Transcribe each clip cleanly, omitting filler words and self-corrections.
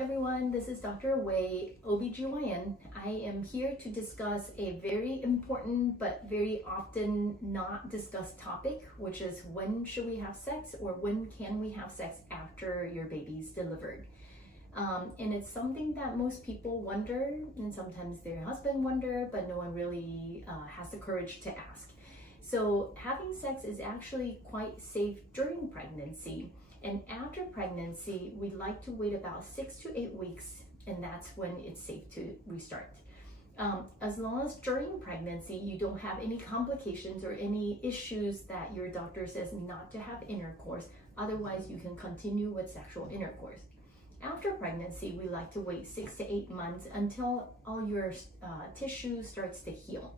everyone, this is Dr. Wei, OBGYN. I am here to discuss a very important but very often not discussed topic, which is when should we have sex or when can we have sex after your baby's delivered. And it's something that most people wonder, and sometimes their husband wonder, but no one really has the courage to ask. So having sex is actually quite safe during pregnancy. And after pregnancy, we like to wait about 6 to 8 weeks, and that's when it's safe to restart. As long as during pregnancy, you don't have any complications or any issues that your doctor says not to have intercourse, otherwise you can continue with sexual intercourse. After pregnancy, we like to wait 6 to 8 months until all your tissue starts to heal.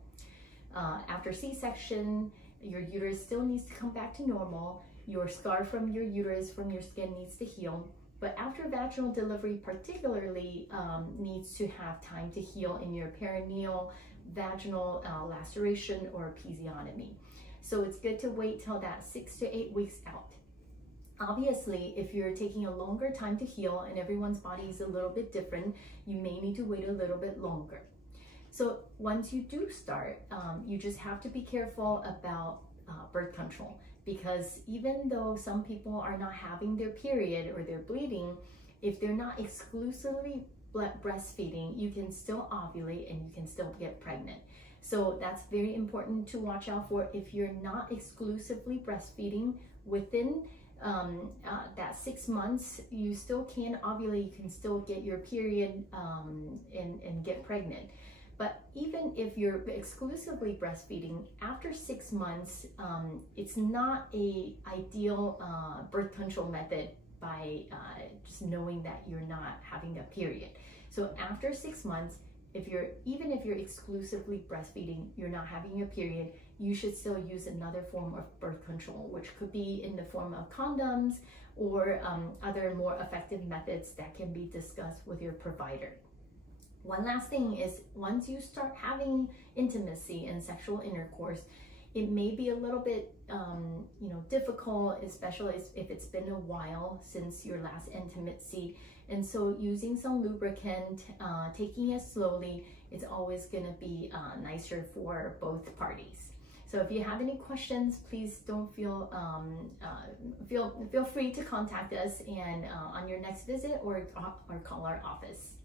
After C-section, your uterus still needs to come back to normal. Your scar from your uterus, from your skin needs to heal. But after vaginal delivery particularly needs to have time to heal in your perineal, vaginal laceration or episiotomy. So it's good to wait till that 6 to 8 weeks out. Obviously, if you're taking a longer time to heal and everyone's body is a little bit different, you may need to wait a little bit longer. So once you do start, you just have to be careful about birth control, because even though some people are not having their period or they're bleeding, if they're not exclusively breastfeeding, you can still ovulate and you can still get pregnant. So that's very important to watch out for. If you're not exclusively breastfeeding, within that 6 months, you still can ovulate, you can still get your period and get pregnant. But even if you're exclusively breastfeeding, after 6 months, it's not an ideal birth control method by just knowing that you're not having a period. So after 6 months, even if you're exclusively breastfeeding, you're not having a period, you should still use another form of birth control, which could be in the form of condoms or other more effective methods that can be discussed with your provider. One last thing is, once you start having intimacy and sexual intercourse, it may be a little bit difficult, especially if it's been a while since your last intimacy. And so using some lubricant, taking it slowly, it's always going to be nicer for both parties. So if you have any questions, please don't feel free to contact us and on your next visit or call our office.